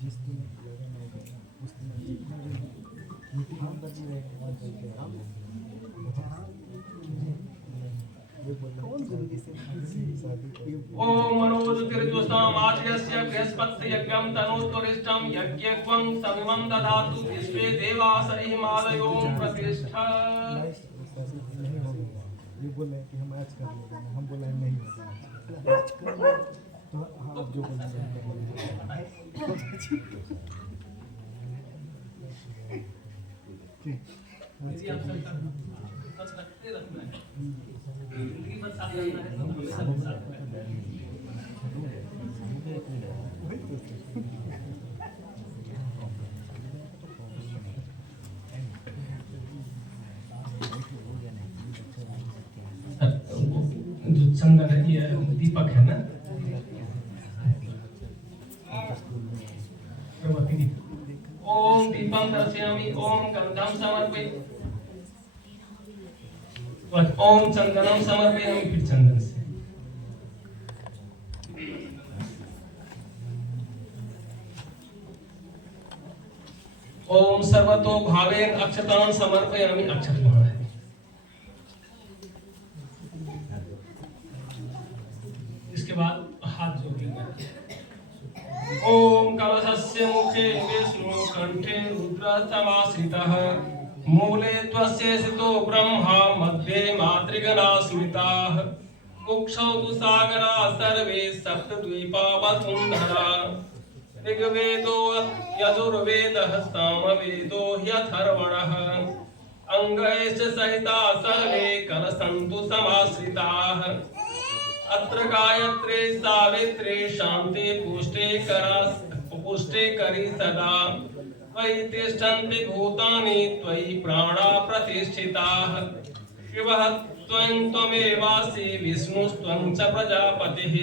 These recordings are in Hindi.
जिस दिन लगन होगा उस दिन जितना भी हम बची रहेंगे वहाँ करके हम कौन जल्दी से शादी ओम मनोजतिर्जुषाम आर्यस्य बृहस्पति यज्ञं तनोत्तरिष्टं यज्ञक्वं सविमं ददातु विश्वे देवास हिमालयों प्रतिष्ठा। नहीं होगा, ये बोल रहे हैं कि हम आज कर लेंगे, हम बोल रहे हैं नहीं होगा आज कर लेंगे। तो हाँ आप जो बोलेंगे हम कर चंदन है, ये दीपक है ना, ओम दीपं दर्शयामि, ओम गंधं समर्पयामि, ओम चंदनं समर्पयामि। फिर चंदन से ओम सर्वतो भावेन अक्षतान् समर्पयामि। अक्षत वहां है। इसके बाद हाथ जोड़ेंगे। ओम कलशस्य मुखे विष्णु कंठे रुद्र समाश्रितः मूले त्वस्य स्थितो ब्रह्मा मध्ये मातृगणा स्मृताः कुक्षौ तु सागरा सर्वे सप्तद्वीपा वसुन्धरा ऋग्वेदो यजुर्वेदः सामवेदो ह्यथर्वणः अंगैश्च सहिता सर्वे कलशन्तु समाश्रिताः अत्र गायत्रे सावित्रे शांति पुष्टे करी सदा त्वयि तिष्ठन्ति भूतानि त्वयि प्राणा प्रतिष्ठिताः शिवः त्वं त्वमेवासि विष्णुस्त्वं च प्रजापतिः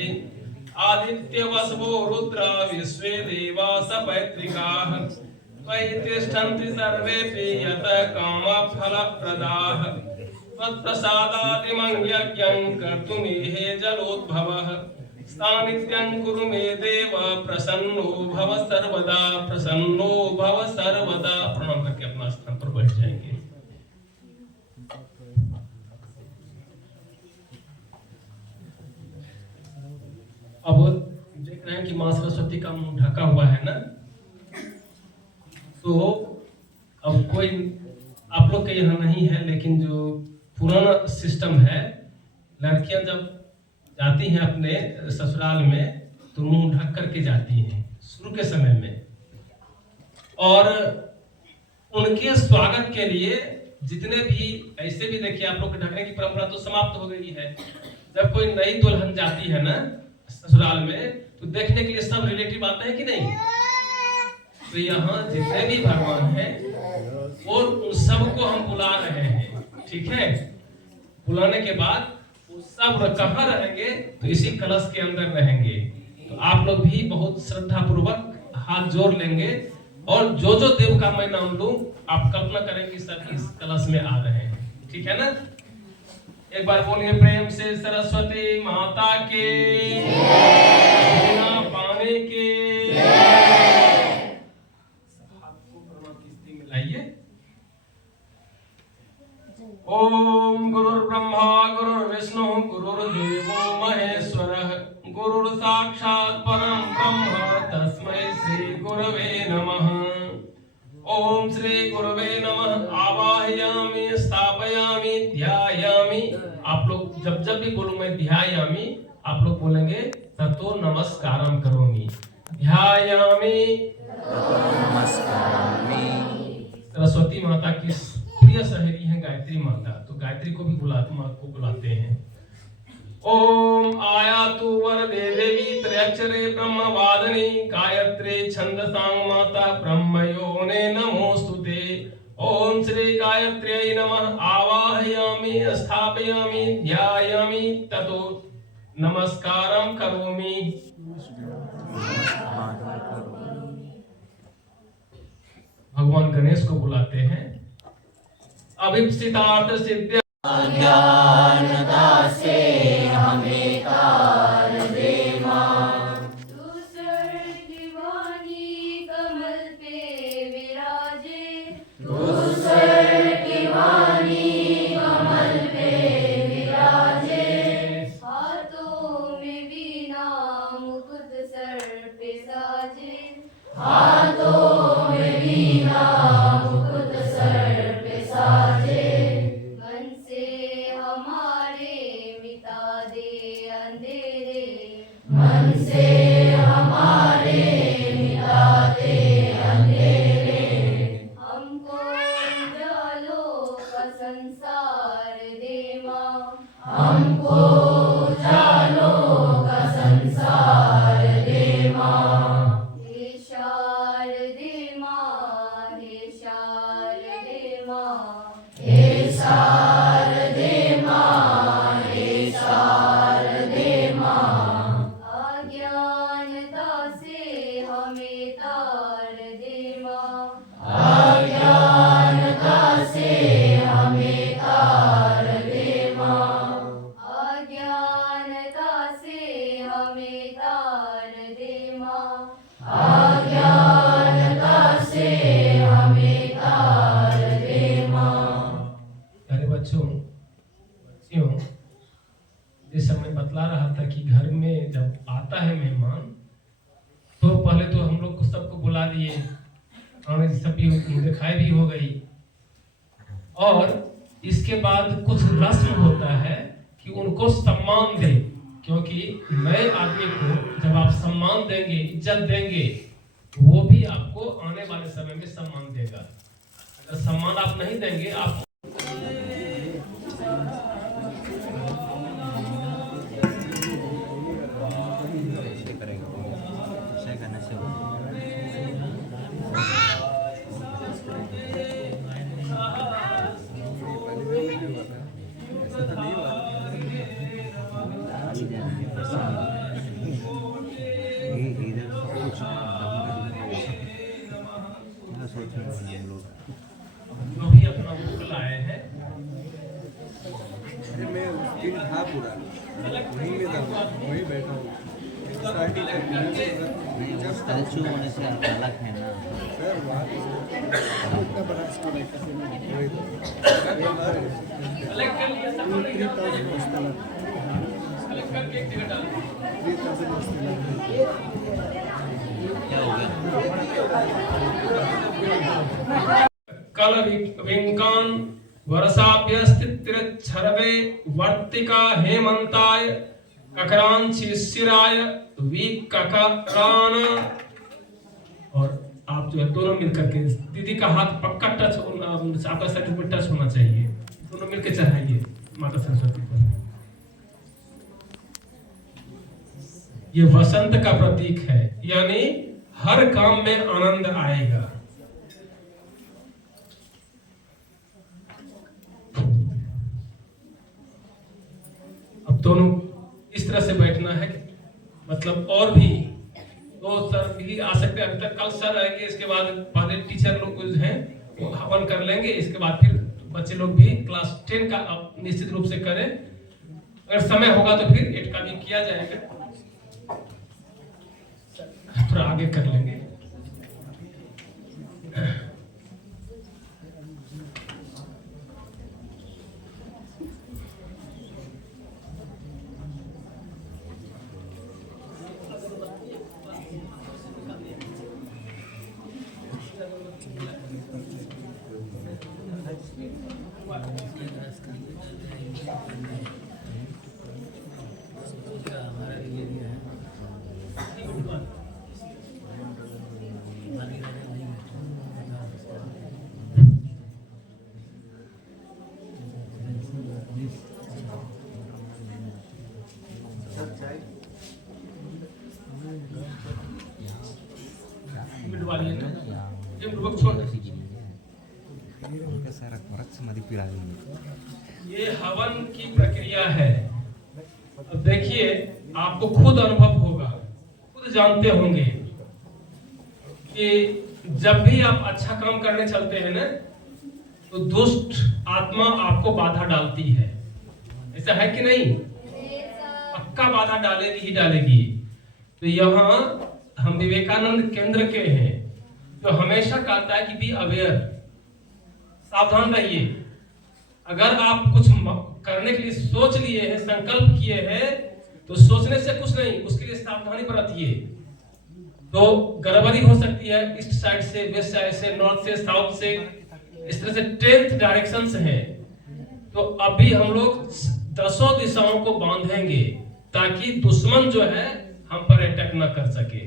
आदित्यवसवो रुद्रा विश्वे देवा सपैत्रिकाः त्वयि तिष्ठन्ति सर्वेऽपि यतः कामफलप्रदाः त्वत्प्रसादादिमं यज्ञं कर्तुमेहे जलोद्भवः सानिध्यं कुरु मे देव प्रसन्नो भव सर्वदा, प्रसन्नो भव सर्वदा। प्रणाम करके अपना स्थान पर बैठ जाएंगे। अब देख रहे हैं कि मां सरस्वती का मुंह ढका हुआ है ना, तो अब कोई आप लोग के यहाँ नहीं है, लेकिन जो पुराना सिस्टम है, लड़कियां जब जाती हैं अपने ससुराल में तो मुंह ढक करके जाती हैं शुरू के समय में, और उनके स्वागत के लिए जितने भी, ऐसे भी देखिए आप लोग के ढकने की परंपरा तो समाप्त हो गई है। जब कोई नई दुल्हन जाती है ना ससुराल में तो देखने के लिए सब रिलेटिव आते हैं कि नहीं। तो यहाँ जितने भी भगवान हैं और उन सबको हम बुला रहे हैं, ठीक है। बुलाने के बाद वो सब कहाँ रहेंगे, तो इसी कलश के अंदर रहेंगे। तो आप लोग भी बहुत श्रद्धा पूर्वक हाथ जोड़ लेंगे, और जो जो देव का मैं नाम लूं आप कल्पना करें कि सब इस कलश में आ रहे हैं, ठीक है ना। एक बार बोलिए प्रेम से, सरस्वती माता के बिना पाने के। ओम गुरुर्ब्रह्मा गुरुर्विष्णु गुरुर्देवो महेश्वरः गुरुर् साक्षात् परं ब्रह्म तस्मै श्री गुरवे नमः। ओम श्री गुरवे नमः। आवाहयामि स्थापयामि ध्यायामि। आप लोग जब जब भी बोलूं मैं ध्यायामि, आप लोग बोलेंगे ततो नमस्कारम करोमि। ध्यायामि ततो नमस्कारामि। सरस्वती माता की प्रिय सहेली है गायत्री माता, तो गायत्री को भी बुलाते हैं। ओम आयातु वरदे देवी त्रयक्षरे ब्रह्मवादिनी गायत्री छंदसां माता ब्रह्मयोने नमोस्तुते। ओम श्री गायत्र्यै नमः। आवाहयामि स्थापयामि ध्यायामि ततो नमस्कारं करोमि। भगवान गणेश को बुलाते हैं। अभिप्सितार्थ सिद्ध ज्ञान दासे हमें कार दे मां, तू सर्व संसार दे माँ, हमको जानो का संसार दे माँ। हे शारदे माँ, हे शारदे माँ, हे शारदे माँ, हे शारदे माँ। अज्ञानता से हमें तार दे माँ, अज्ञानता से हमें तार दे माँ, अज्ञानता से हमें तार दे माँ, अज्ञानता से हमें तार दे माँ। प्यारे बच्चों, इस समय बतला रहा था कि घर में जब आता है मेहमान तो पहले तो हम लोग को सबको बुला दिए, और सभी दिखाई भी हो गई, और इसके बाद कुछ रस्म होता है कि उनको सम्मान दे, क्योंकि नए आदमी को जब आप सम्मान देंगे, इज्जत देंगे, वो भी आपको आने वाले समय में सम्मान देगा। अगर सम्मान आप नहीं देंगे, आप जो भी अपना बुक लाए हैं, मैं उस दिन था पूरा वहीं में था, वहीं बैठा हूँ। स्टैचू होने से अलग है ना सर, वहाँ इतना बड़ा स्कूल है, कलेक्ट कर लिया सब, 3000 हॉस्टल, कलेक्ट करके एक जगह डाल दिया। 3000 हॉस्टल। क्या हो गया? कल विंकान वर्षाभ्यस्तिरच्छरवे वर्तिका हेमंताय ककरांचि शिराय विककरान। और आप जो है दोनों मिलकर के दीदी का हाथ पक्का टच, आपका शरीर में टच होना चाहिए, दोनों मिलकर चढ़ाइए माता सरस्वती पर। ये वसंत का प्रतीक है, यानी हर काम में आनंद आएगा। अब दोनों इस तरह से बैठना है, मतलब और भी तो सर भी आ सकते हैं। अभी तक कल सर आएंगे, इसके बाद पहले टीचर लोग हैं वो हवन कर लेंगे, इसके बाद फिर बच्चे लोग भी क्लास 10 का अब निश्चित रूप से करें। अगर समय होगा तो फिर 8 का भी किया जाएगा, थोड़ा आगे कर लेंगे। ये हवन की प्रक्रिया है। अब देखिए, आपको खुद अनुभव होगा, खुद जानते होंगे कि जब भी आप अच्छा काम करने चलते हैं ना, तो दुष्ट आत्मा आपको बाधा डालती है। ऐसा है कि नहीं? पक्का बाधा डालेगी ही डालेगी। तो यहाँ हम विवेकानंद केंद्र के हैं, जो हमेशा कहता है कि बी अवेयर, सावधान रहिए। अगर आप कुछ करने के लिए सोच लिए हैं, संकल्प किए हैं, तो सोचने से कुछ नहीं, उसके लिए सावधानी बरतिए। तो गड़बड़ी हो सकती है, ईस्ट साइड से, वेस्ट साइड से, नॉर्थ से, साउथ से, इस तरह से 10 डायरेक्शन है। तो अभी हम लोग 10 दिशाओं को बांधेंगे ताकि दुश्मन जो है हम पर अटैक न कर सके।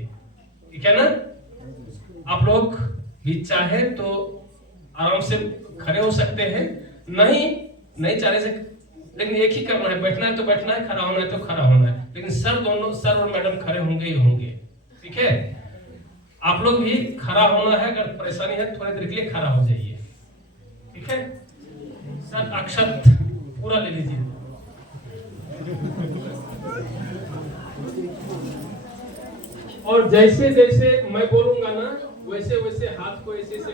ठीक है ना? आप लोग भी चाहे तो आराम से खड़े हो सकते हैं, नहीं चाहने से, लेकिन एक ही करना है, बैठना है तो बैठना है, खड़ा होना है तो खड़ा होना है, लेकिन सर और मैडम खड़े होंगे ही होंगे। ठीक है, आप लोग भी खड़ा होना है, अगर परेशानी है थोड़ी देर के लिए खड़ा हो जाइए। ठीक है, सर अक्षत पूरा ले लीजिए। और जैसे जैसे मैं बोलूंगा ना वैसे वैसे हाथ को ऐसे ऐसे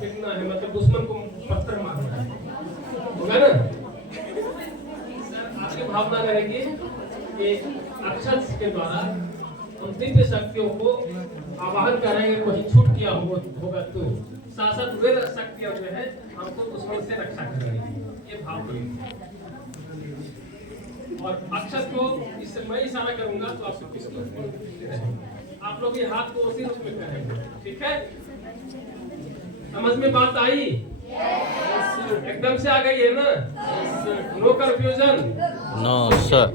फेंकना है, मतलब दुश्मन को पत्थर मारना है, होगा ना? सर आपकी भावना रहेगी कि अक्षत के द्वारा हम दिव्य शक्तियों को आवाहन करेंगे, कोई छूट किया होगा तो साथ वे शक्तियां जो है हमको दुश्मन से रक्षा करेंगी, ये भाव करेंगे। और अक्षत को इससे मैं इशारा करूंगा तो आप आप लोग ये हाथ को उसी रूप में करेंगे। ठीक है, समझ में बात आई? एकदम से आ गई है ना? No confusion? No sir.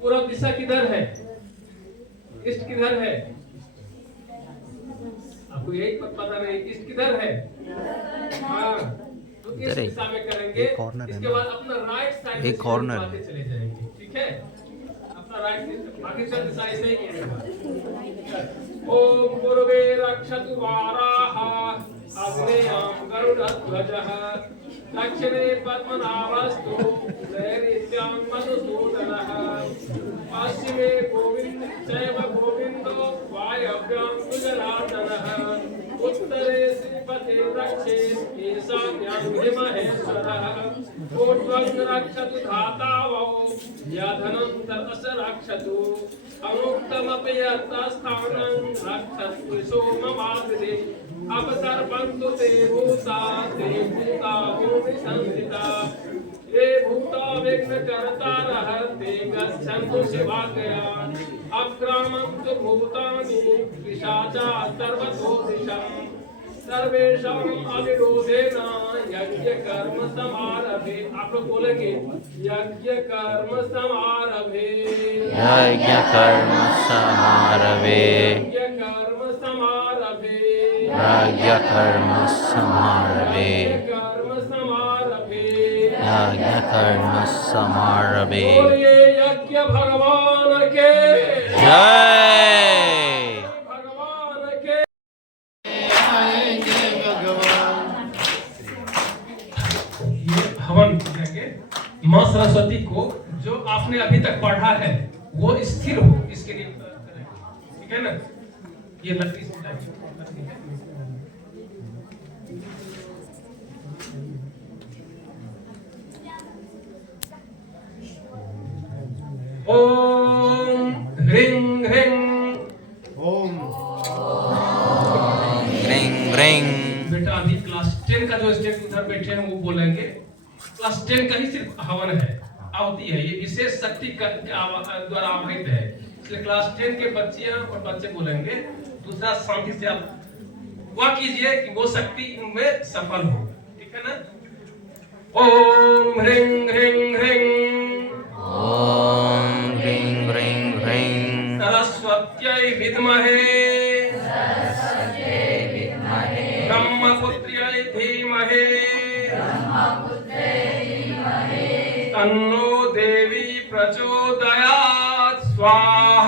पूर्व दिशा किधर है, ईस्ट किधर है? आपको यही पता नहीं ईस्ट किधर है? हाँ, तो इस दिशा में करेंगे। इसके बाद अपना राइट साइड एक कॉर्नर चले जाएंगे। ठीक है, अपना राइट बाकी सब दिशा ऐसे ही करेगा। ओम पूर्वे रक्षतु वाराह अग्नेयं गरुडध्वजः दक्षिणे पद्मनाभस्तु नैऋत्यां मधुसूदनः पश्चिमे गोविन्दो वायव्यां सुजनार्दनः उत्तरे श्रीपते रक्षे ईशान्यां महेश्वरः ऊर्ध्वं रक्षतु धातावौ यधनं ततस रक्षतु अनुक्तमपि यत्स्थानं रक्षतु सोममादृते अपसर्पन्तु ते भूता भूमि संस्थिता ये भूता विघ्नकर्तारः ते गच्छन्तु शिवाज्ञया अक्रामन्तु भूतानि पिशाचा सर्वतो दिशम् सर्वेषाम् अविरोधेन यज्ञ कर्म समारभे। आप लोग बोलेंगे यज्ञ कर्म समारभे, यज्ञ कर्म समारभे, यज्ञ कर्म समारभे, यज्ञ कर्म समारभे, कर्म समारभे, यज्ञ कर्म समारभे। बोलिए यज्ञ भगवान के जय। भगवान के। ये हवन करेंगे माँ सरस्वती को, जो आपने अभी तक पढ़ा है वो स्थिर हो, इसके लिए करेंगे। ठीक है ना? ये लकड़ी से ओम ह्रीं ह्रीं ओम रिंग रिंग। बेटा अभी क्लास 10 का जो स्टेट उधर बैठे हैं वो बोलेंगे, क्लास 10 का ही सिर्फ हवन है, आवती है, ये विशेष शक्ति द्वारा आवाहित है, इसलिए क्लास 10 के बच्चियां और बच्चे बोलेंगे। दूसरा शांति से आप दुआ कीजिए कि वो शक्ति उनमें सफल हो। ठीक है ना? ओम ह्रीं ह्रीं ह्रीं ओम ह्रीं ह्रीं ह्रीं सरस्वत्यै विद्महे ब्रह्मपुत्र्यै धीमहि तन्नो देवी प्रचोदयात् स्वाहा।